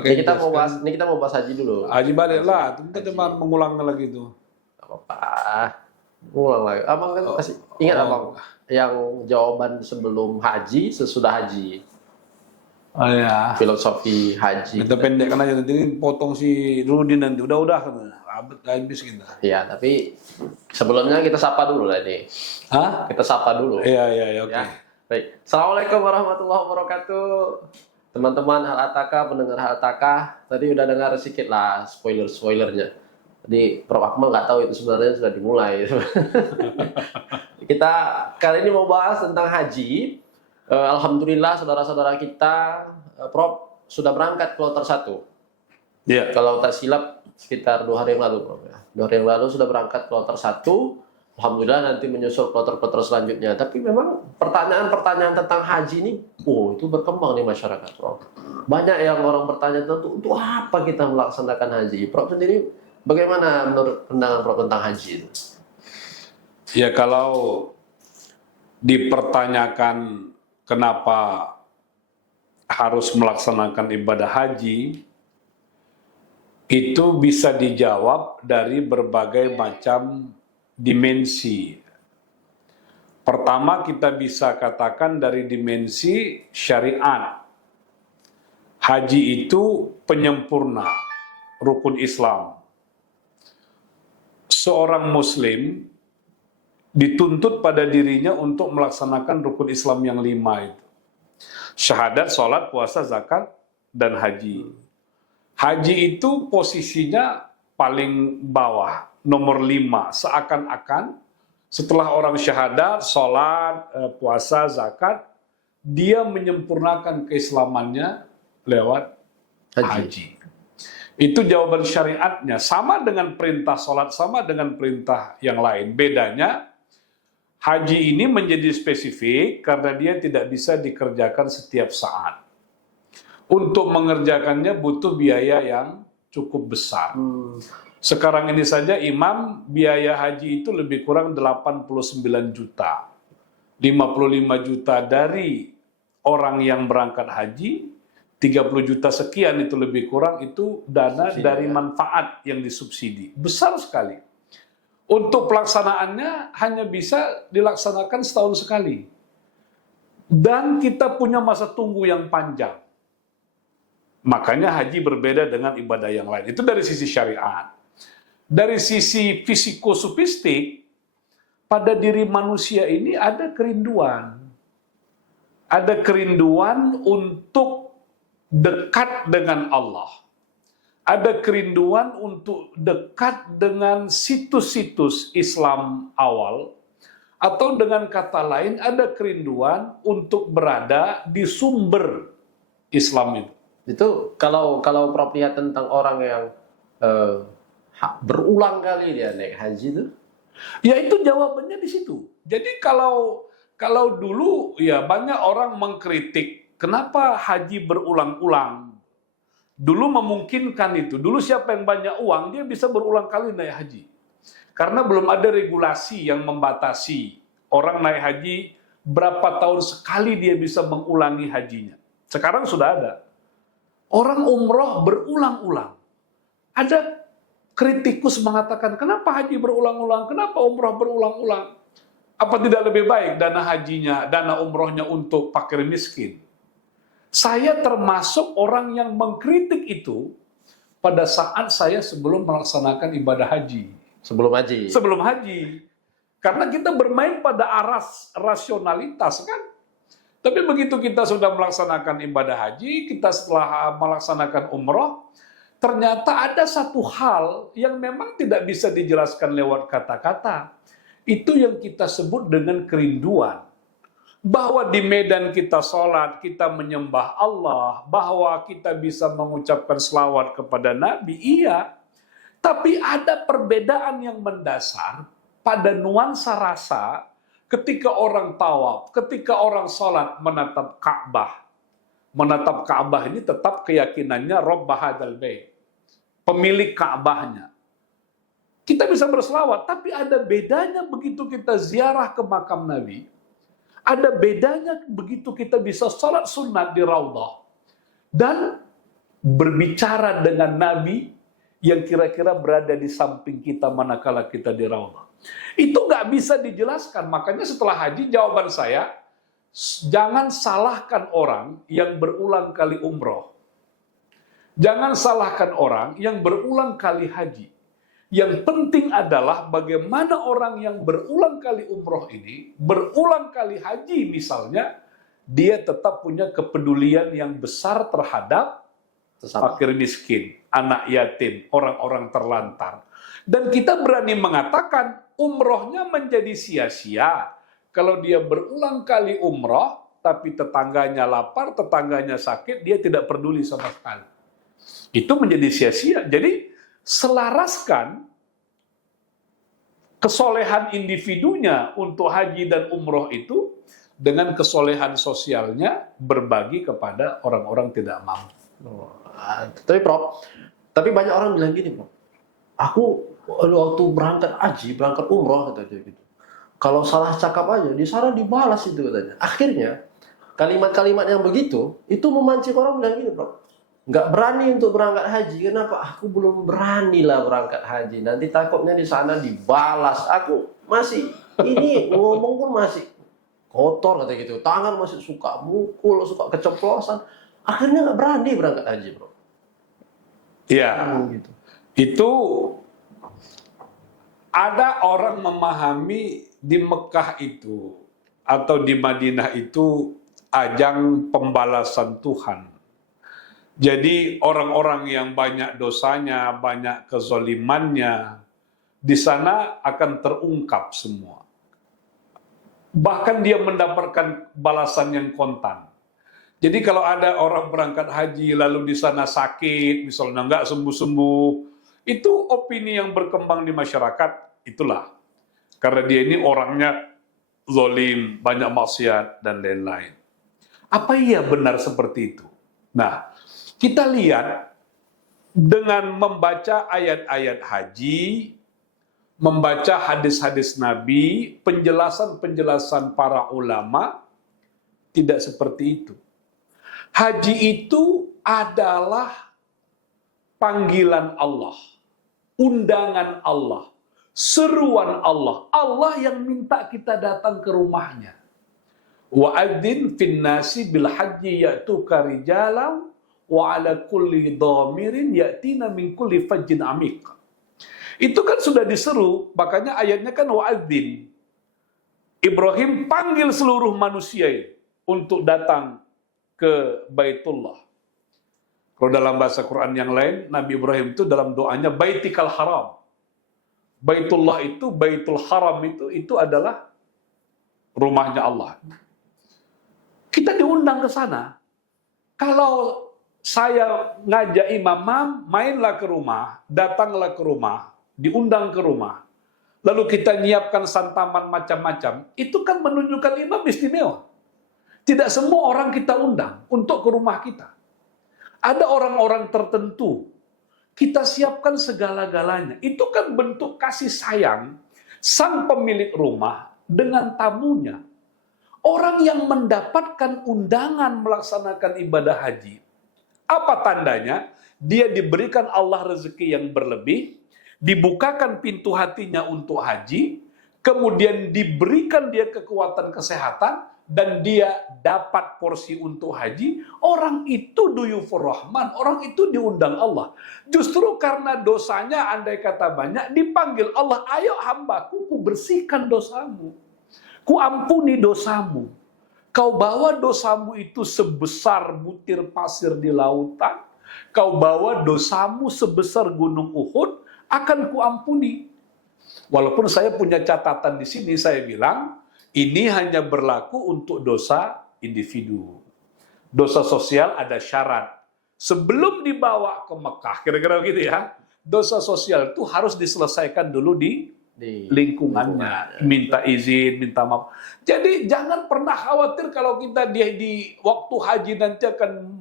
Pakai jas kan. Ini kita mau bahas haji dulu. Haji balik lah, kita cuma mengulang lagi tuh. Gak apa-apa. Ngulang lagi. Abang kan kasih ingat abang yang jawaban sebelum haji, sesudah haji. Oh ya. Filosofi haji. Kita pendekkan aja nanti potong si Rudin nanti. Udah, habis kita. Ya, tapi sebelumnya kita sapa dulu lah ini. Hah? Kita sapa dulu. Iya, oke. Ya. Baik. Assalamualaikum warahmatullahi wabarakatuh. Teman-teman Hal Ataka, pendengar Hal Ataka, tadi udah dengar sedikit lah spoilernya. Jadi Prof Akmal nggak tahu itu sebenarnya sudah dimulai. Kita kali ini mau bahas tentang haji. Alhamdulillah saudara-saudara kita, Prof sudah berangkat kloter 1. Iya. Kalau tak silap sekitar 2 hari yang lalu, Prof. 2 hari yang lalu sudah berangkat kloter 1. Alhamdulillah nanti menyusul kloter-kloter selanjutnya. Tapi memang pertanyaan-pertanyaan tentang haji ini, itu berkembang di masyarakat, Prof. Banyak yang orang bertanya tentang untuk apa kita melaksanakan haji. Prof sendiri bagaimana menurut pandangan Prof tentang haji itu? Ya kalau dipertanyakan kenapa harus melaksanakan ibadah haji, itu bisa dijawab dari berbagai macam dimensi. Pertama kita bisa katakan dari dimensi syariat. Haji itu penyempurna rukun Islam. Seorang muslim dituntut pada dirinya untuk melaksanakan rukun Islam yang 5 itu. Syahadat, sholat, puasa, zakat, dan haji. Haji itu posisinya paling bawah, nomor 5. Seakan-akan setelah orang syahadat, sholat, puasa, zakat, dia menyempurnakan keislamannya lewat haji. Itu jawaban syariatnya. Sama dengan perintah sholat, sama dengan perintah yang lain. Bedanya, haji ini menjadi spesifik karena dia tidak bisa dikerjakan setiap saat. Untuk mengerjakannya butuh biaya yang cukup besar. Sekarang ini saja imam biaya haji itu lebih kurang 89 juta. 55 juta dari orang yang berangkat haji, 30 juta sekian itu lebih kurang itu dana subsidi, dari manfaat yang disubsidi. Besar sekali. Untuk pelaksanaannya hanya bisa dilaksanakan setahun sekali. Dan kita punya masa tunggu yang panjang. Makanya haji berbeda dengan ibadah yang lain. Itu dari sisi syariat. Dari sisi fisikosofistik, pada diri manusia ini ada kerinduan. Ada kerinduan untuk dekat dengan Allah. Ada kerinduan untuk dekat dengan situs-situs Islam awal. Atau dengan kata lain, ada kerinduan untuk berada di sumber Islam itu. Itu kalau Prof lihat tentang orang yang berulang kali dia naik haji itu, ya itu jawabannya di situ. Jadi kalau dulu ya banyak orang mengkritik kenapa haji berulang-ulang. Dulu memungkinkan itu. Dulu siapa yang banyak uang dia bisa berulang kali naik haji. Karena belum ada regulasi yang membatasi orang naik haji berapa tahun sekali dia bisa mengulangi hajinya. Sekarang sudah ada. Orang umroh berulang-ulang. Ada kritikus mengatakan, kenapa haji berulang-ulang? Kenapa umroh berulang-ulang? Apa tidak lebih baik dana hajinya, dana umrohnya untuk fakir miskin? Saya termasuk orang yang mengkritik itu pada saat saya sebelum melaksanakan ibadah haji. Sebelum haji? Sebelum haji. Karena kita bermain pada aras rasionalitas kan? Tapi begitu kita sudah melaksanakan ibadah haji, kita setelah melaksanakan umroh, ternyata ada satu hal yang memang tidak bisa dijelaskan lewat kata-kata. Itu yang kita sebut dengan kerinduan. Bahwa di medan kita sholat, kita menyembah Allah, bahwa kita bisa mengucapkan selawat kepada Nabi, iya. Tapi ada perbedaan yang mendasar pada nuansa rasa ketika orang tawaf, ketika orang sholat menatap Ka'bah. Menatap Ka'bah ini tetap keyakinannya Rabb hadzal bait, pemilik Ka'bahnya. Kita bisa berselawat, tapi ada bedanya begitu kita ziarah ke makam Nabi. Ada bedanya begitu kita bisa sholat sunat di Raudhah. Dan berbicara dengan Nabi yang kira-kira berada di samping kita manakala kita di Raudhah. Itu nggak bisa dijelaskan. Makanya setelah haji, jawaban saya, jangan salahkan orang yang berulang kali umroh. Jangan salahkan orang yang berulang kali haji. Yang penting adalah bagaimana orang yang berulang kali umroh ini, berulang kali haji misalnya, dia tetap punya kepedulian yang besar terhadap fakir miskin, anak yatim, orang-orang terlantar. Dan kita berani mengatakan umrohnya menjadi sia-sia kalau dia berulang kali umroh, tapi tetangganya lapar, tetangganya sakit, dia tidak peduli sama sekali. Itu menjadi sia-sia. Jadi selaraskan kesolehan individunya untuk haji dan umroh itu dengan kesolehan sosialnya berbagi kepada orang-orang tidak mampu. Tapi Prof, tapi banyak orang bilang gini, Prof. Aku waktu berangkat haji, berangkat umroh katanya gitu. Kalau salah cakap aja, di sana dibalas itu katanya. Akhirnya kalimat-kalimat yang begitu itu memancing orang bilang gini, Prof. Nggak berani untuk berangkat haji. Kenapa? Aku belum berani lah berangkat haji. Nanti takutnya di sana dibalas. Aku masih ini ngomong pun masih kotor kata gitu. Tangan masih suka mukul, suka keceplosan. Akhirnya nggak berani berangkat haji, Bro. Iya. Gitu. Itu ada orang memahami di Mekah itu atau di Madinah itu ajang pembalasan Tuhan. Jadi orang-orang yang banyak dosanya, banyak kezolimannya, di sana akan terungkap semua. Bahkan dia mendapatkan balasan yang kontan. Jadi kalau ada orang berangkat haji lalu di sana sakit, misalnya nggak sembuh-sembuh, itu opini yang berkembang di masyarakat, itulah. Karena dia ini orangnya zolim, banyak maksiat, dan lain-lain. Apa iya benar seperti itu? Nah, kita lihat dengan membaca ayat-ayat haji, membaca hadis-hadis Nabi, penjelasan-penjelasan para ulama, tidak seperti itu. Haji itu adalah panggilan Allah, undangan Allah, seruan Allah. Allah yang minta kita datang ke rumahnya. Wa'adzin fin nasi bil haji ya'tuka rijalan wa ala kulli dhamirin ya'tina min kulli fajjin amiq. Itu kan sudah diseru, makanya ayatnya kan wa'adzin. Ibrahim panggil seluruh manusia untuk datang ke Baitullah. Kalau dalam bahasa Quran yang lain, Nabi Ibrahim itu dalam doanya Baitikal Haram. Baitullah itu, Baitul Haram itu adalah rumahnya Allah. Kita diundang ke sana. Kalau saya ngajak imam, mainlah ke rumah, datanglah ke rumah, diundang ke rumah. Lalu kita nyiapkan santapan macam-macam. Itu kan menunjukkan imam istimewa. Tidak semua orang kita undang untuk ke rumah kita. Ada orang-orang tertentu, kita siapkan segala-galanya. Itu kan bentuk kasih sayang sang pemilik rumah dengan tamunya. Orang yang mendapatkan undangan melaksanakan ibadah haji, apa tandanya? Dia diberikan Allah rezeki yang berlebih, dibukakan pintu hatinya untuk haji, kemudian diberikan dia kekuatan kesehatan, dan dia dapat porsi untuk haji. Orang itu duyufur rahman, orang itu diundang Allah. Justru karena dosanya andai kata banyak, dipanggil Allah, ayo hambaku, ku bersihkan dosamu, ku ampuni dosamu. Kau bawa dosamu itu sebesar butir pasir di lautan, kau bawa dosamu sebesar gunung Uhud, akan ku ampuni. Walaupun saya punya catatan di sini, saya bilang, ini hanya berlaku untuk dosa individu. Dosa sosial ada syarat. Sebelum dibawa ke Mekah, kira-kira begitu ya, dosa sosial itu harus diselesaikan dulu di lingkungannya, minta izin, minta maaf. Jadi jangan pernah khawatir kalau kita di waktu haji nanti akan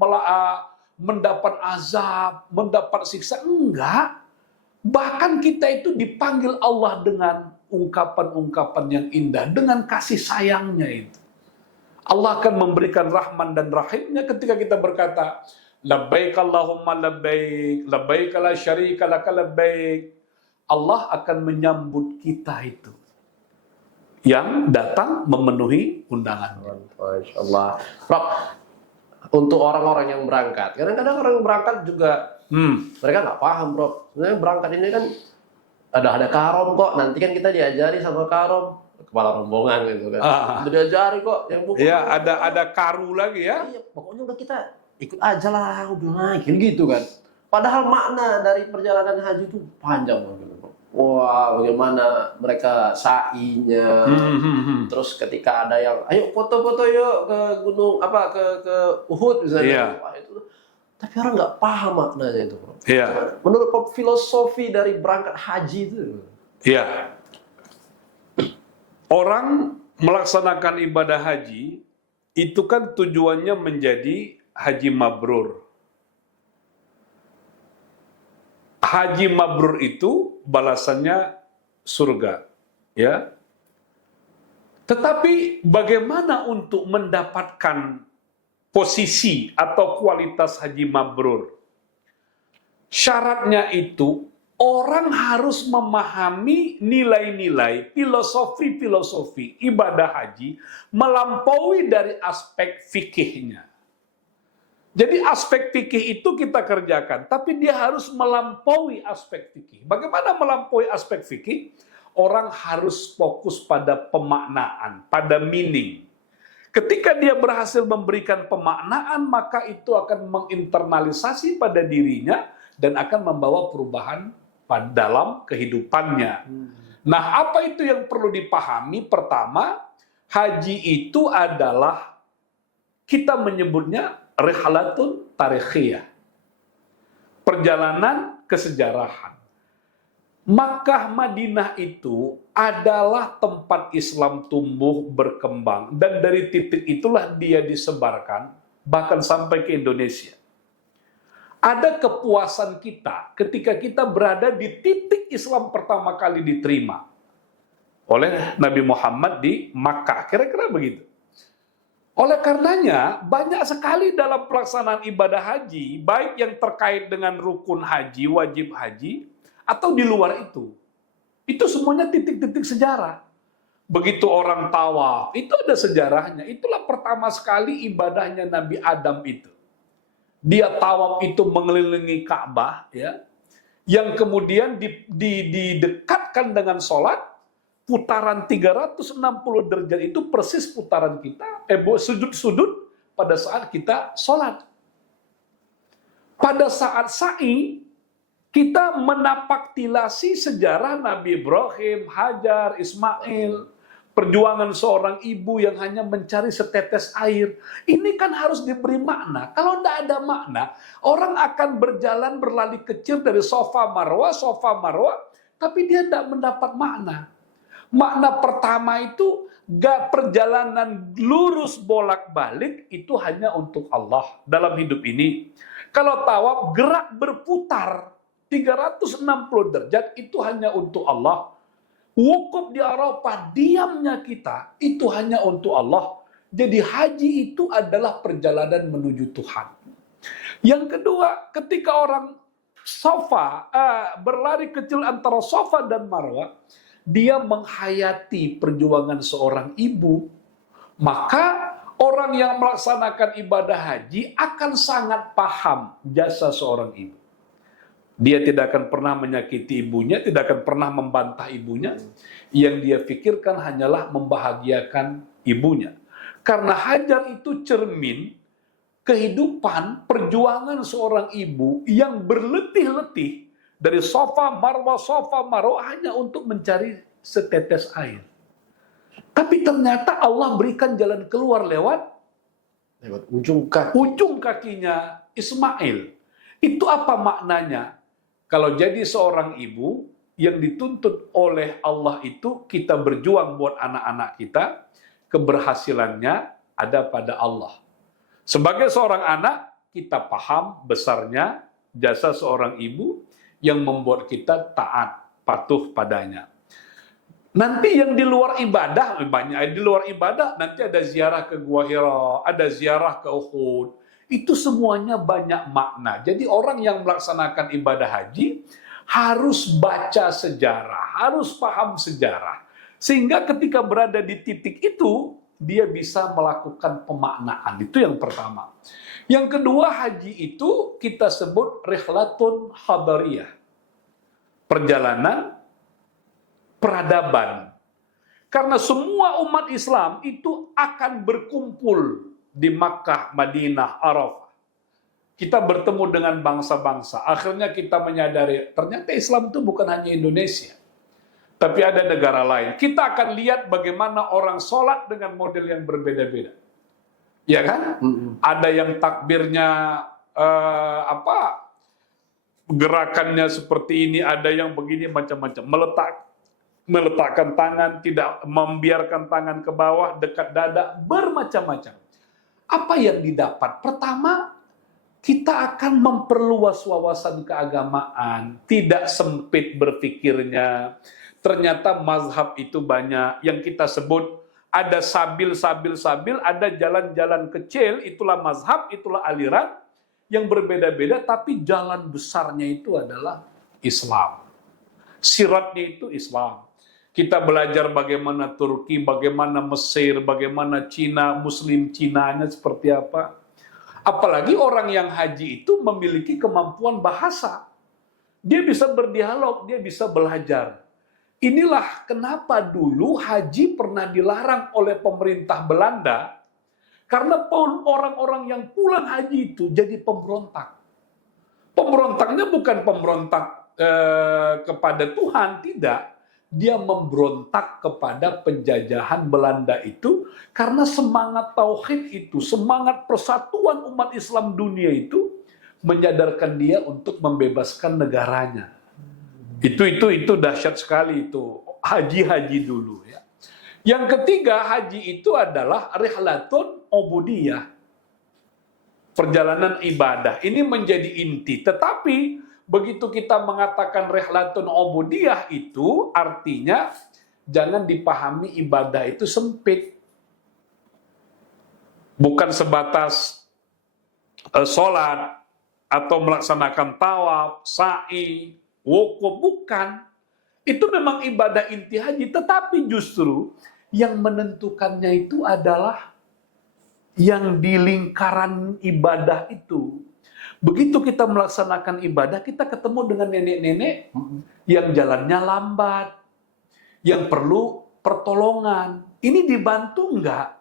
mendapat azab, mendapat siksa. Enggak. Bahkan kita itu dipanggil Allah dengan ungkapan-ungkapan yang indah, dengan kasih sayangnya itu. Allah akan memberikan rahman dan rahimnya ketika kita berkata, labbaik Allahumma labbaik, labbaik la syarika laka labbaik. Allah akan menyambut kita itu yang datang memenuhi undangan. Masya Allah. Prof, untuk orang-orang yang berangkat, kadang-kadang orang yang berangkat juga mereka nggak paham, Prof. Sebenarnya berangkat ini kan ada karom kok. Nanti kan kita diajari sama karom, kepala rombongan gitu kan. Udah diajari kok yang buku. Ya, ada karu lagi ya. Iya, pokoknya udah kita ikut aja lah, udah gitu kan. Padahal makna dari perjalanan haji itu panjang banget. Wah, bagaimana mereka sa'inya. Terus ketika ada yang, ayo foto-foto yuk ke gunung ke Uhud misalnya. Wah, itu. Tapi orang nggak paham maknanya itu, Bro. Iya. Menurut Prof, filosofi dari berangkat haji itu. Iya. Orang melaksanakan ibadah haji itu kan tujuannya menjadi haji mabrur. Haji mabrur itu balasannya surga, ya. Tetapi bagaimana untuk mendapatkan posisi atau kualitas haji mabrur? Syaratnya itu orang harus memahami nilai-nilai, filosofi ibadah haji melampaui dari aspek fikihnya. Jadi aspek fikih itu kita kerjakan, tapi dia harus melampaui aspek fikih. Bagaimana melampaui aspek fikih? Orang harus fokus pada pemaknaan, pada meaning. Ketika dia berhasil memberikan pemaknaan, maka itu akan menginternalisasi pada dirinya dan akan membawa perubahan dalam kehidupannya. Nah, apa itu yang perlu dipahami? Pertama, haji itu adalah, kita menyebutnya rihalatun tarikhiyah, perjalanan kesejarahan. Makkah Madinah itu adalah tempat Islam tumbuh berkembang, dan dari titik itulah dia disebarkan bahkan sampai ke Indonesia. Ada kepuasan kita ketika kita berada di titik Islam pertama kali diterima oleh Nabi Muhammad di Makkah, kira-kira begitu. Oleh karenanya, banyak sekali dalam pelaksanaan ibadah haji, baik yang terkait dengan rukun haji, wajib haji, atau di luar itu. Itu semuanya titik-titik sejarah. Begitu orang tawaf, itu ada sejarahnya. Itulah pertama sekali ibadahnya Nabi Adam itu. Dia tawaf itu mengelilingi Ka'bah, ya, yang kemudian didekatkan dengan sholat. Putaran 360 derajat itu persis putaran kita, sudut-sudut pada saat kita sholat. Pada saat sa'i, kita menapaktilasi sejarah Nabi Ibrahim, Hajar, Ismail, perjuangan seorang ibu yang hanya mencari setetes air. Ini kan harus diberi makna. Kalau tidak ada makna, orang akan berjalan berlari kecil dari Safa Marwah, tapi dia tidak mendapat makna. Makna pertama itu, perjalanan lurus bolak-balik itu hanya untuk Allah dalam hidup ini. Kalau tawaf, gerak berputar 360 derajat itu hanya untuk Allah. Wukuf di Arafah, diamnya kita itu hanya untuk Allah. Jadi haji itu adalah perjalanan menuju Tuhan. Yang kedua, ketika orang berlari kecil antara Safa dan Marwah, dia menghayati perjuangan seorang ibu, maka orang yang melaksanakan ibadah haji akan sangat paham jasa seorang ibu. Dia tidak akan pernah menyakiti ibunya, tidak akan pernah membantah ibunya. Yang dia pikirkan hanyalah membahagiakan ibunya. Karena Hajar itu cermin kehidupan, perjuangan seorang ibu yang berletih-letih dari Safa Marwah hanya untuk mencari setetes air. Tapi ternyata Allah berikan jalan keluar lewat ujung kakinya Ismail. Itu apa maknanya? Kalau jadi seorang ibu yang dituntut oleh Allah itu, kita berjuang buat anak-anak kita, keberhasilannya ada pada Allah. Sebagai seorang anak, kita paham besarnya jasa seorang ibu yang membuat kita taat, patuh padanya. Nanti yang di luar ibadah, banyak di luar ibadah, nanti ada ziarah ke Gua Hira, ada ziarah ke Uhud. Itu semuanya banyak makna. Jadi orang yang melaksanakan ibadah haji harus baca sejarah, harus paham sejarah. Sehingga ketika berada di titik itu, dia bisa melakukan pemaknaan. Itu yang pertama. Yang kedua, haji itu kita sebut rihlatun hadariyah. Perjalanan peradaban. Karena semua umat Islam itu akan berkumpul di Makkah, Madinah, Arafah. Kita bertemu dengan bangsa-bangsa. Akhirnya kita menyadari, ternyata Islam itu bukan hanya Indonesia. Tapi ada negara lain. Kita akan lihat bagaimana orang sholat dengan model yang berbeda-beda. Ya kan? Ada yang takbirnya gerakannya seperti ini, ada yang begini macam-macam. Meletakkan tangan, tidak membiarkan tangan ke bawah, dekat dada, bermacam-macam. Apa yang didapat? Pertama, kita akan memperluas wawasan keagamaan, tidak sempit berpikirnya. Ternyata mazhab itu banyak, yang kita sebut ada sabil, ada jalan-jalan kecil, itulah mazhab, itulah aliran, yang berbeda-beda, tapi jalan besarnya itu adalah Islam. Siratnya itu Islam. Kita belajar bagaimana Turki, bagaimana Mesir, bagaimana Cina, Muslim Cinanya seperti apa. Apalagi orang yang haji itu memiliki kemampuan bahasa. Dia bisa berdialog, dia bisa belajar. Inilah kenapa dulu haji pernah dilarang oleh pemerintah Belanda, karena orang-orang yang pulang haji itu jadi pemberontak. Pemberontaknya bukan pemberontak kepada Tuhan, tidak. Dia memberontak kepada penjajahan Belanda itu karena semangat tauhid itu, semangat persatuan umat Islam dunia itu menyadarkan dia untuk membebaskan negaranya. Itu dahsyat sekali itu haji dulu ya. Yang ketiga, haji itu adalah rihlatun ubudiyah. Perjalanan ibadah. Ini menjadi inti, tetapi begitu kita mengatakan rihlatun ubudiyah itu artinya jangan dipahami ibadah itu sempit. Bukan sebatas sholat atau melaksanakan tawaf, sa'i, wukuf, bukan. Itu memang ibadah inti haji, tetapi justru yang menentukannya itu adalah yang di lingkaran ibadah itu. Begitu kita melaksanakan ibadah, kita ketemu dengan nenek-nenek yang jalannya lambat, yang perlu pertolongan. Ini dibantu enggak?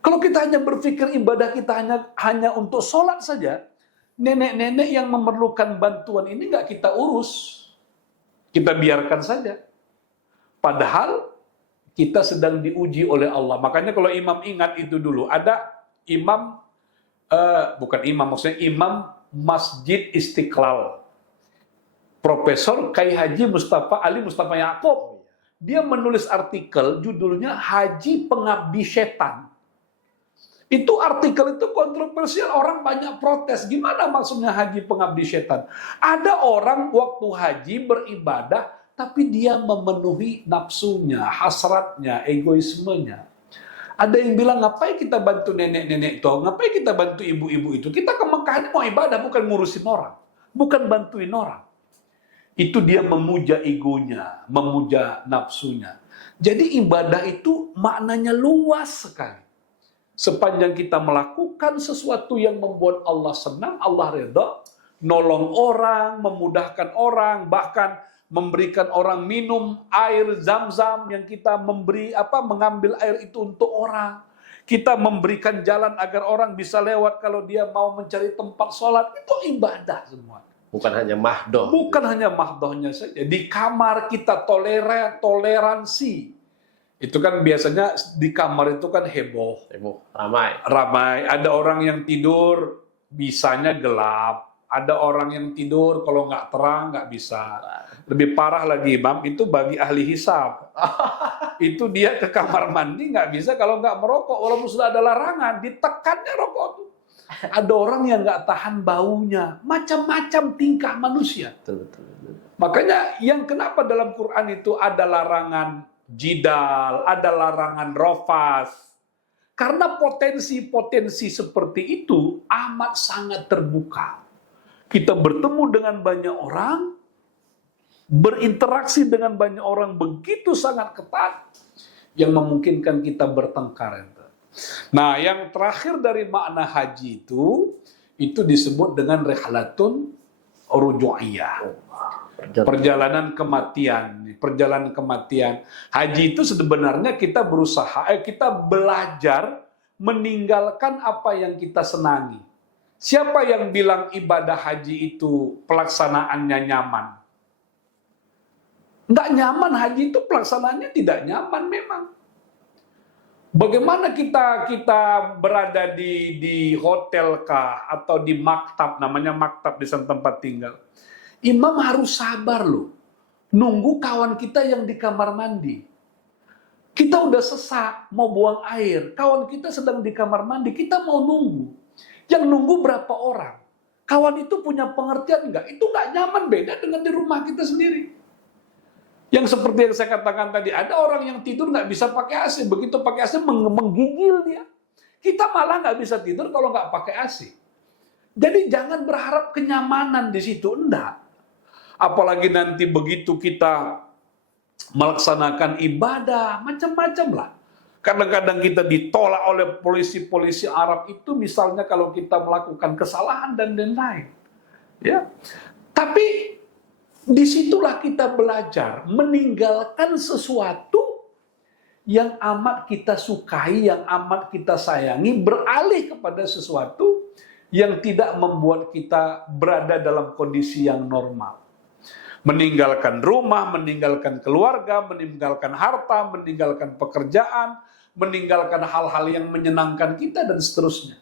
Kalau kita hanya berpikir ibadah kita hanya untuk sholat saja, nenek-nenek yang memerlukan bantuan ini enggak kita urus. Kita biarkan saja. Padahal kita sedang diuji oleh Allah. Makanya kalau imam ingat itu dulu, ada imam maksudnya Imam Masjid Istiqlal, Profesor Kiai Haji Ali Mustafa Yaakob. Dia menulis artikel judulnya Haji Pengabdi Setan. Itu artikel itu kontroversial, orang banyak protes. Gimana maksudnya haji pengabdi setan? Ada orang waktu haji beribadah, tapi dia memenuhi nafsunya, hasratnya, egoismenya. Ada yang bilang, ngapain kita bantu nenek-nenek itu? Ngapain kita bantu ibu-ibu itu? Kita ke Mekah ini mau ibadah, bukan ngurusin orang. Bukan bantuin orang. Itu dia memuja egonya, memuja nafsunya. Jadi ibadah itu maknanya luas sekali. Sepanjang kita melakukan sesuatu yang membuat Allah senang, Allah ridha, nolong orang, memudahkan orang, bahkan memberikan orang minum air zam-zam yang kita mengambil air itu untuk orang. Kita memberikan jalan agar orang bisa lewat kalau dia mau mencari tempat sholat. Itu ibadah semua. Bukan hanya mahdoh. Bukan hanya mahdohnya saja. Di kamar kita toleransi. Itu kan biasanya di kamar itu kan heboh. Ramai. Ada orang yang tidur bisanya gelap. Ada orang yang tidur kalau nggak terang nggak bisa. Lebih parah lagi, Imam, itu bagi ahli hisab. Itu dia ke kamar mandi nggak bisa kalau nggak merokok. Walaupun sudah ada larangan, ditekannya rokok tuh. Ada orang yang nggak tahan baunya. Macam-macam tingkah manusia. Betul. Makanya yang kenapa dalam Quran itu ada larangan jidal, ada larangan rofas. Karena potensi-potensi seperti itu amat sangat terbuka. Kita bertemu dengan banyak orang, berinteraksi dengan banyak orang begitu sangat ketat, yang memungkinkan kita bertengkar. Nah, yang terakhir dari makna haji itu disebut dengan rihlatun ruju'iyah. Perjalanan kematian. Perjalanan kematian. Haji itu sebenarnya kita kita belajar meninggalkan apa yang kita senangi. Siapa yang bilang ibadah haji itu pelaksanaannya nyaman? Nggak nyaman, haji itu pelaksanaannya tidak nyaman memang. Bagaimana kita berada di hotel kah atau di maktab, namanya maktab di sana tempat tinggal. Imam harus sabar loh. Nunggu kawan kita yang di kamar mandi. Kita udah sesak, mau buang air. Kawan kita sedang di kamar mandi, kita mau nunggu. Yang nunggu berapa orang? Kawan itu punya pengertian enggak? Itu enggak nyaman, beda dengan di rumah kita sendiri. Yang seperti yang saya katakan tadi, ada orang yang tidur nggak bisa pakai AC. Begitu pakai AC menggigil dia. Kita malah nggak bisa tidur kalau nggak pakai AC. Jadi jangan berharap kenyamanan di situ, enggak. Apalagi nanti begitu kita melaksanakan ibadah, macam-macam lah. Kadang-kadang kita ditolak oleh polisi-polisi Arab itu, misalnya kalau kita melakukan kesalahan dan lain-lain. Ya. Tapi disitulah kita belajar meninggalkan sesuatu yang amat kita sukai, yang amat kita sayangi, beralih kepada sesuatu yang tidak membuat kita berada dalam kondisi yang normal. Meninggalkan rumah, meninggalkan keluarga, meninggalkan harta, meninggalkan pekerjaan, meninggalkan hal-hal yang menyenangkan kita, dan seterusnya.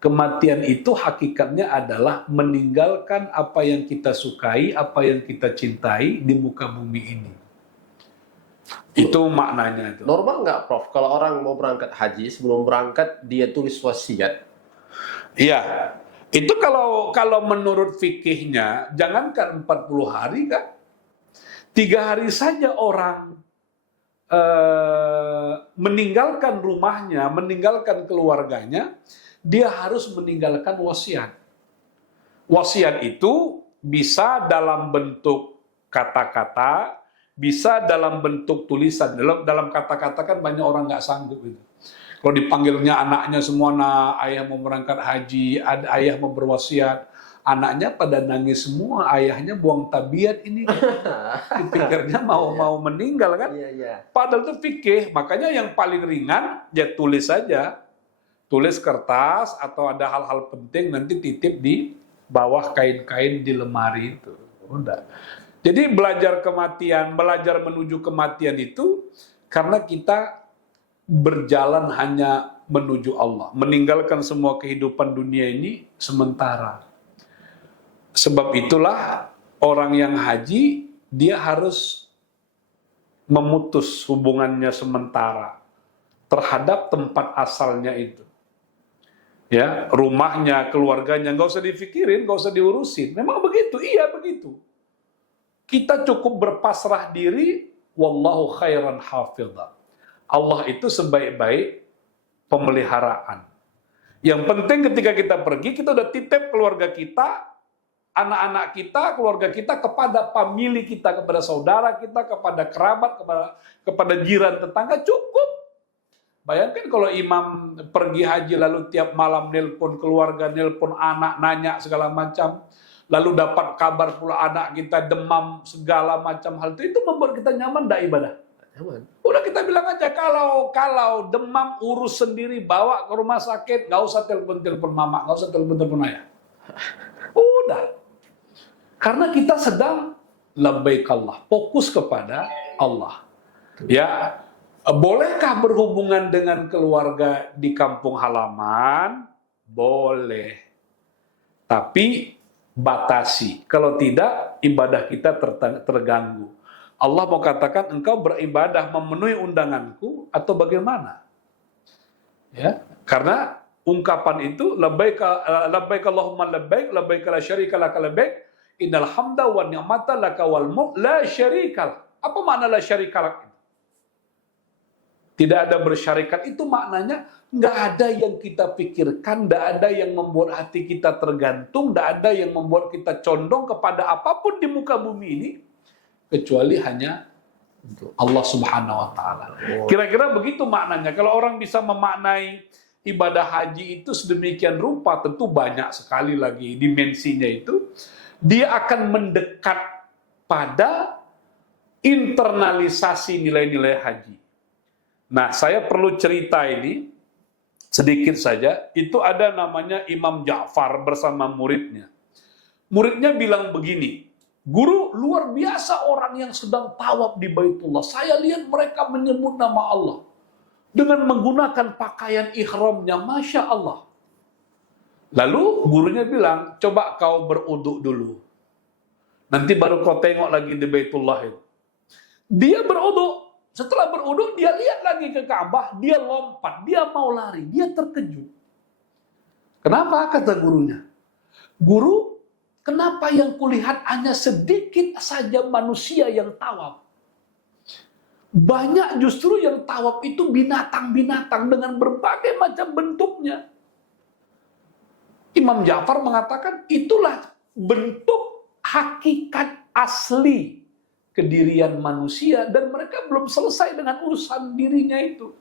Kematian itu hakikatnya adalah meninggalkan apa yang kita sukai, apa yang kita cintai di muka bumi ini. Itu maknanya. Itu. Normal nggak, Prof? Kalau orang mau berangkat haji, sebelum berangkat dia tulis wasiat. Iya. Itu kalau menurut fikihnya, jangankan 40 hari kan, 3 hari saja orang meninggalkan rumahnya, meninggalkan keluarganya, dia harus meninggalkan wasiat. Wasiat itu bisa dalam bentuk kata-kata, bisa dalam bentuk tulisan. Dalam kata-kata kan banyak orang nggak sanggup itu. Kalau dipanggilnya anaknya semua, nah ayah mau berangkat haji, ayah mau berwasiat, anaknya pada nangis semua, ayahnya buang tabiat ini. Dipikirnya mau meninggal kan? Iya, iya. Padahal itu fikih, makanya yang paling ringan ya tulis saja. Tulis kertas atau ada hal-hal penting nanti titip di bawah kain-kain di lemari itu. Udah. Jadi belajar kematian, belajar menuju kematian itu karena kita berjalan hanya menuju Allah, meninggalkan semua kehidupan dunia ini sementara. Sebab itulah orang yang haji dia harus memutus hubungannya sementara terhadap tempat asalnya itu. Ya, rumahnya, keluarganya nggak usah dipikirin, nggak usah diurusin. Memang begitu, iya begitu. Kita cukup berpasrah diri, wallahu khairan hafidha. Allah itu sebaik-baik pemeliharaan. Yang penting ketika kita pergi, kita udah titip keluarga kita, anak-anak kita, keluarga kita kepada famili kita, kepada saudara kita, kepada kerabat, kepada jiran tetangga, cukup. Bayangkan kalau imam pergi haji lalu tiap malam nelpon keluarga, nelpon anak, nanya segala macam, lalu dapat kabar pula anak kita demam segala macam hal itu membuat kita nyaman enggak ibadah? Nyaman. Udah kita bilang aja kalau demam urus sendiri, bawa ke rumah sakit, nggak usah telepon mama, nggak usah telepon ayah. Udah. Karena kita sedang labbaik Allah, fokus kepada Allah. Ya, bolehkah berhubungan dengan keluarga di kampung halaman? Boleh. Tapi batasi. Kalau tidak, ibadah kita terganggu. Allah mau katakan engkau beribadah memenuhi undanganku atau bagaimana? Ya, karena ungkapan itu labbaik Allahumma labbaik la syarika laka labbaik innal hamda wan ni'mata laka wal mulk la syarika. Apa makna la syarika lak? Tidak ada bersyarikat, itu maknanya nggak ada yang kita pikirkan, nggak ada yang membuat hati kita tergantung, nggak ada yang membuat kita condong kepada apapun di muka bumi ini, kecuali hanya Allah Subhanahu wa Ta'ala. Kira-kira begitu maknanya. Kalau orang bisa memaknai ibadah haji itu sedemikian rupa, tentu banyak sekali lagi dimensinya itu, dia akan mendekat pada internalisasi nilai-nilai haji. Nah, saya perlu cerita ini sedikit saja. Itu ada namanya Imam Ja'far bersama muridnya. Muridnya bilang begini, "Guru, luar biasa orang yang sedang tawaf di Baitullah. Saya lihat mereka menyebut nama Allah dengan menggunakan pakaian ihramnya, Masya Allah." Lalu gurunya bilang, "Coba kau beruduk dulu. Nanti baru kau tengok lagi di Baitullah itu." Dia beruduk. Setelah beruduk, dia lihat lagi ke Ka'bah, dia lompat, dia mau lari, dia terkejut. Kenapa? Kata gurunya. "Guru, kenapa yang kulihat hanya sedikit saja manusia yang tawaf? Banyak justru yang tawaf itu binatang-binatang dengan berbagai macam bentuknya." Imam Ja'far mengatakan, itulah bentuk hakikat asli kedirian manusia, dan mereka belum selesai dengan urusan dirinya itu.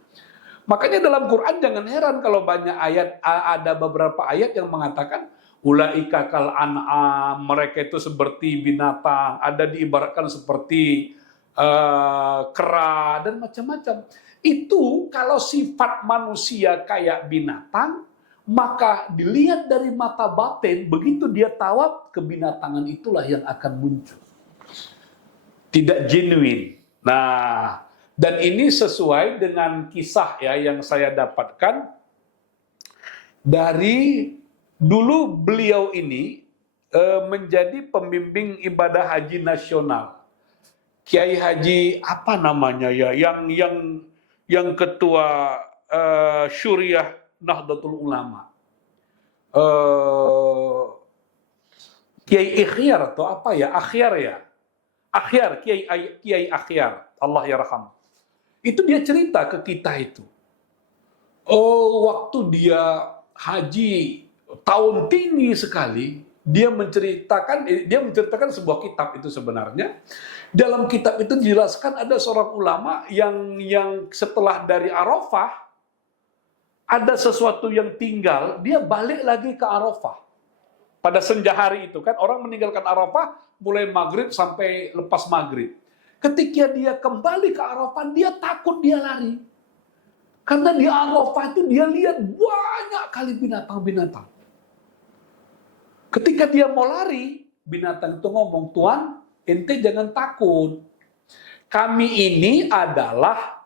Makanya dalam Quran jangan heran kalau banyak ayat, ada beberapa ayat yang mengatakan ulaika kal an'am, mereka itu seperti binatang, ada diibaratkan seperti kera dan macam-macam. Itu kalau sifat manusia kayak binatang, maka dilihat dari mata batin, begitu dia tawaf, kebinatangan itulah yang akan muncul. Tidak genuine. Nah, dan ini sesuai dengan kisah ya yang saya dapatkan dari dulu beliau ini menjadi pembimbing ibadah haji nasional. Kiai Haji apa namanya ya, yang ketua Syuriah Nahdlatul Ulama. Kiai Ikhyar atau apa ya? Akhyar ya. Akhyar, Kiai Akhyar, Allah yarham. Itu dia cerita ke kita itu. Oh, waktu dia haji tahun tinggi sekali, dia menceritakan sebuah kitab itu sebenarnya. Dalam kitab itu dijelaskan ada seorang ulama yang setelah dari Arafah ada sesuatu yang tinggal, dia balik lagi ke Arafah. Pada senja hari itu kan orang meninggalkan Arafah mulai maghrib sampai lepas maghrib. Ketika dia kembali ke Arafah, dia takut, dia lari. Karena di Arafah itu dia lihat banyak kali binatang-binatang. Ketika dia mau lari, binatang itu ngomong, "Tuan, ente jangan takut. Kami ini adalah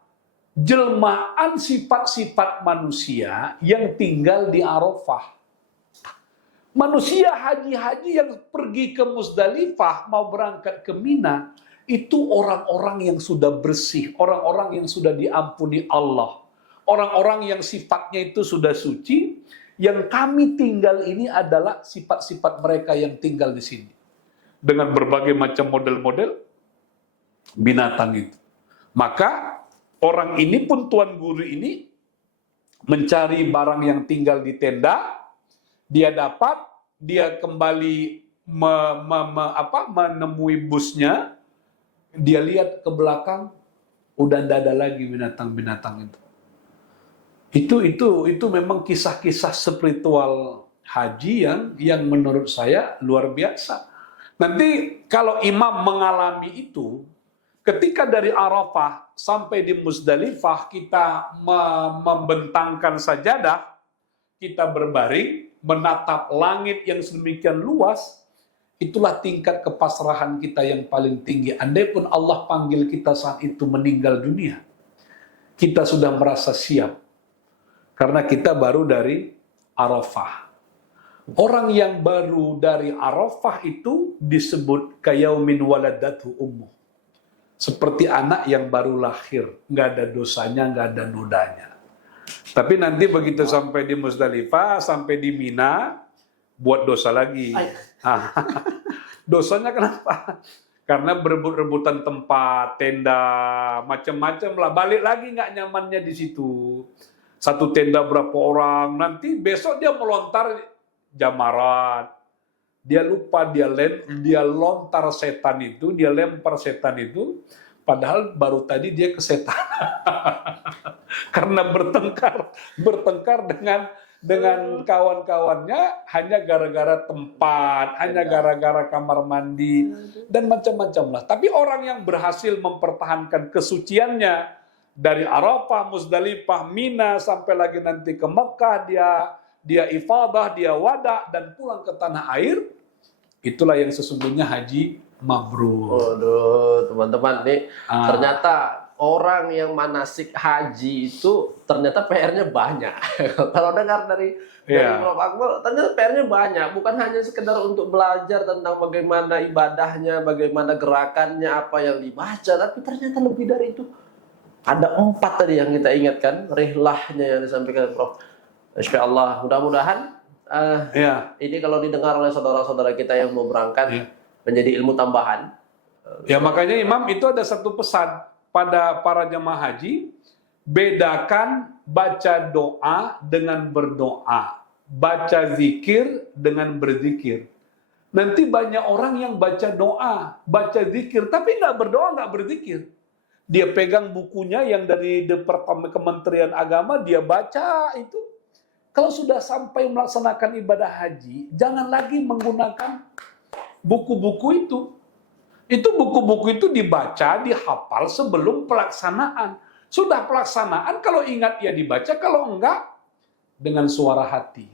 jelmaan sifat-sifat manusia yang tinggal di Arafah. Manusia haji-haji yang pergi ke Musdalifah mau berangkat ke Mina, itu orang-orang yang sudah bersih, orang-orang yang sudah diampuni Allah, orang-orang yang sifatnya itu sudah suci. Yang kami tinggal ini adalah sifat-sifat mereka yang tinggal di sini dengan berbagai macam model-model binatang itu." Maka orang ini pun, tuan guru ini, mencari barang yang tinggal di tenda. Dia dapat, dia kembali menemui busnya, dia lihat ke belakang, udah tidak ada lagi binatang-binatang itu. Itu memang kisah-kisah spiritual haji yang menurut saya luar biasa. Nanti kalau imam mengalami itu, ketika dari Arafah sampai di Musdalifah kita membentangkan sajadah, kita berbaring, menatap langit yang sedemikian luas, itulah tingkat kepasrahan kita yang paling tinggi. Andai pun Allah panggil kita saat itu meninggal dunia, kita sudah merasa siap. Karena kita baru dari Arafah. Orang yang baru dari Arafah itu disebut kayaumin waladatu ummuh. Seperti anak yang baru lahir, nggak ada dosanya, nggak ada nodanya. Tapi nanti begitu sampai di Musdalifah, sampai di Mina, buat dosa lagi. Dosanya kenapa? karena berebut-rebutan tempat, tenda, macam-macam lah. Balik lagi nggak nyamannya di situ. Satu tenda berapa orang, nanti besok dia melontar jamarat. Dia lupa, dia lontar setan itu, dia lempar setan itu, padahal baru tadi dia ke setan. Karena bertengkar dengan kawan-kawannya hanya gara-gara tempat, hanya gara-gara kamar mandi, dan macam-macam lah. Tapi orang yang berhasil mempertahankan kesuciannya dari Arafah, Muzdalifah, Mina, sampai lagi nanti ke Mekah, dia ifadah, dia wada, dan pulang ke tanah air, itulah yang sesungguhnya haji mabrur. Waduh, teman-teman, nih ternyata orang yang manasik haji itu ternyata PR-nya banyak. Kalau dengar dari Prof. Akmal, ternyata PR-nya banyak. Bukan hanya sekedar untuk belajar tentang bagaimana ibadahnya, bagaimana gerakannya, apa yang dibaca, tapi ternyata lebih dari itu. Ada 4 tadi yang kita ingatkan, rihlahnya yang disampaikan Prof. Insya Allah, mudah-mudahan ini kalau didengar oleh saudara-saudara kita yang mau berangkat menjadi ilmu tambahan. Ya makanya Imam itu ada satu pesan pada para jemaah haji, bedakan baca doa dengan berdoa, baca zikir dengan berzikir. Nanti banyak orang yang baca doa, baca zikir, tapi nggak berdoa, nggak berzikir. Dia pegang bukunya yang dari Departemen Kementerian Agama, dia baca itu. Kalau sudah sampai melaksanakan ibadah haji, jangan lagi menggunakan buku-buku itu. Itu buku-buku itu dibaca, dihafal sebelum pelaksanaan. Sudah pelaksanaan, kalau ingat ya dibaca, kalau enggak, dengan suara hati.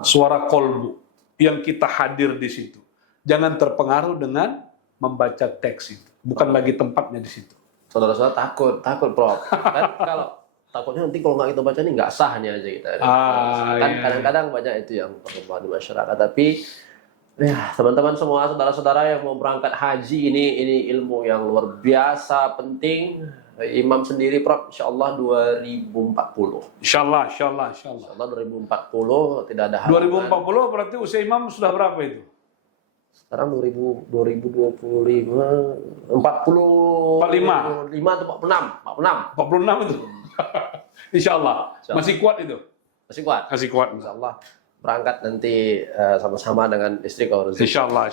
Suara kolbu yang kita hadir di situ. Jangan terpengaruh dengan membaca teks itu. Bukan lagi tempatnya di situ. Saudara-saudara takut Prof. Kan kalau takutnya nanti kalau nggak kita baca ini nggak sah nih aja kita. Kan kadang-kadang banyak itu yang berkembang di masyarakat. Tapi ya teman-teman semua, saudara-saudara yang mau berangkat haji, ini ilmu yang luar biasa penting. Imam sendiri Prof, insya Allah 2040. Insya Allah. Insya Allah 2040 tidak ada halangan. 2040 berarti usia Imam sudah berapa itu? Sekarang 2025, 40, 45 atau 46. 46 itu. Insya Allah. Masih kuat itu? Masih kuat. Insya Allah berangkat nanti sama-sama dengan istri kalau rezeki. Insya Allah.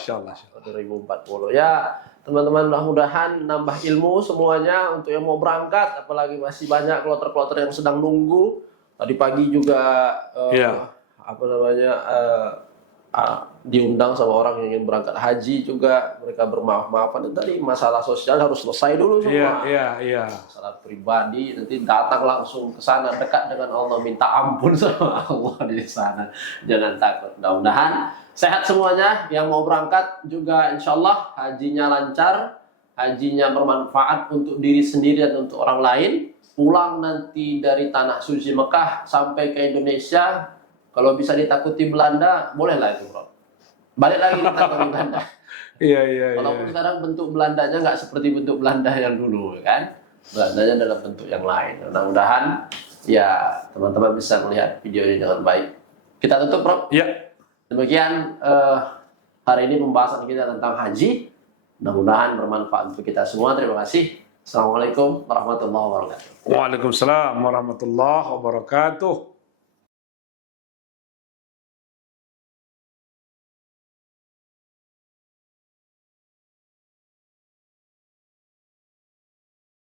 2040. Ya, teman-teman, mudah-mudahan nambah ilmu semuanya untuk yang mau berangkat, apalagi masih banyak kloter-kloter yang sedang nunggu. Tadi pagi juga diundang sama orang yang ingin berangkat haji juga, mereka bermaaf-maafan. Dan tadi masalah sosial harus selesai dulu semua. Masalah pribadi nanti datang langsung ke sana, dekat dengan Allah, minta ampun sama Allah di sana. Jangan takut. Mudah-mudahan sehat semuanya yang mau berangkat juga, insya Allah hajinya lancar, hajinya bermanfaat untuk diri sendiri dan untuk orang lain. Pulang nanti dari tanah suci Mekah sampai ke Indonesia, kalau bisa ditakuti Belanda, bolehlah itu, Bro. Balik lagi ditakuti Belanda. Walaupun sekarang bentuk Belandanya nggak seperti bentuk Belanda yang dulu, kan? Belandanya dalam bentuk yang lain. Mudah-mudahan ya teman-teman bisa melihat video ini dengan baik. Kita tutup, Bro. Demikian hari ini pembahasan kita tentang haji. Mudah-mudahan bermanfaat untuk kita semua. Terima kasih. Assalamualaikum warahmatullahi wabarakatuh. Waalaikumsalam warahmatullahi wabarakatuh.